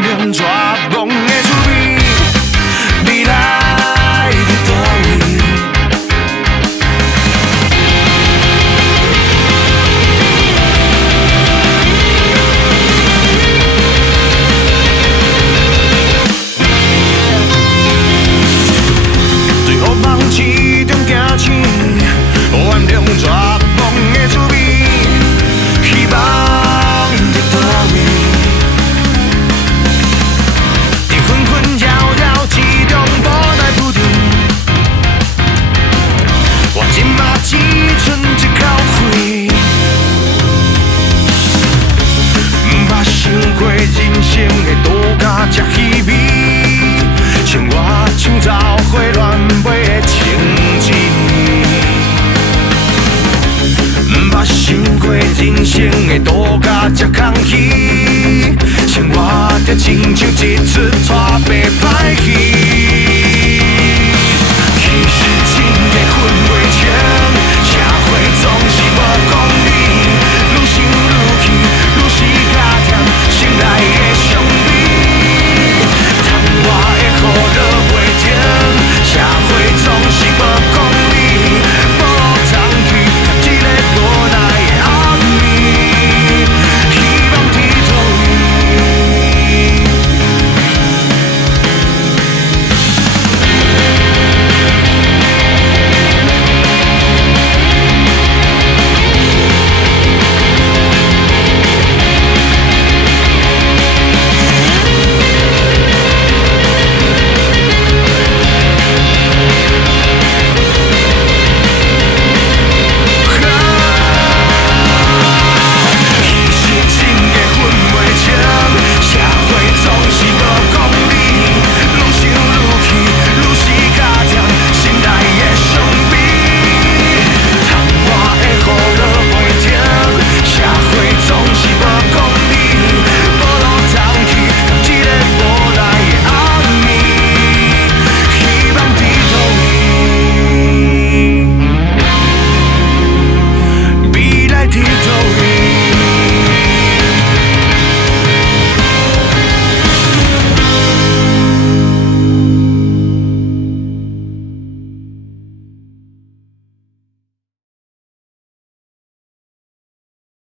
念绝望的滋味，未来在倒位？对黑梦市中行醒，原谅绝望的滋味，希望在倒位？在纷纷扰扰之中无奈不定，我即马只剩一口气，捌想过人生会多甲这稀微，像我创造花乱尾的情字。捌想过人生会多甲这空虚，生活就亲像一出错白歹戏。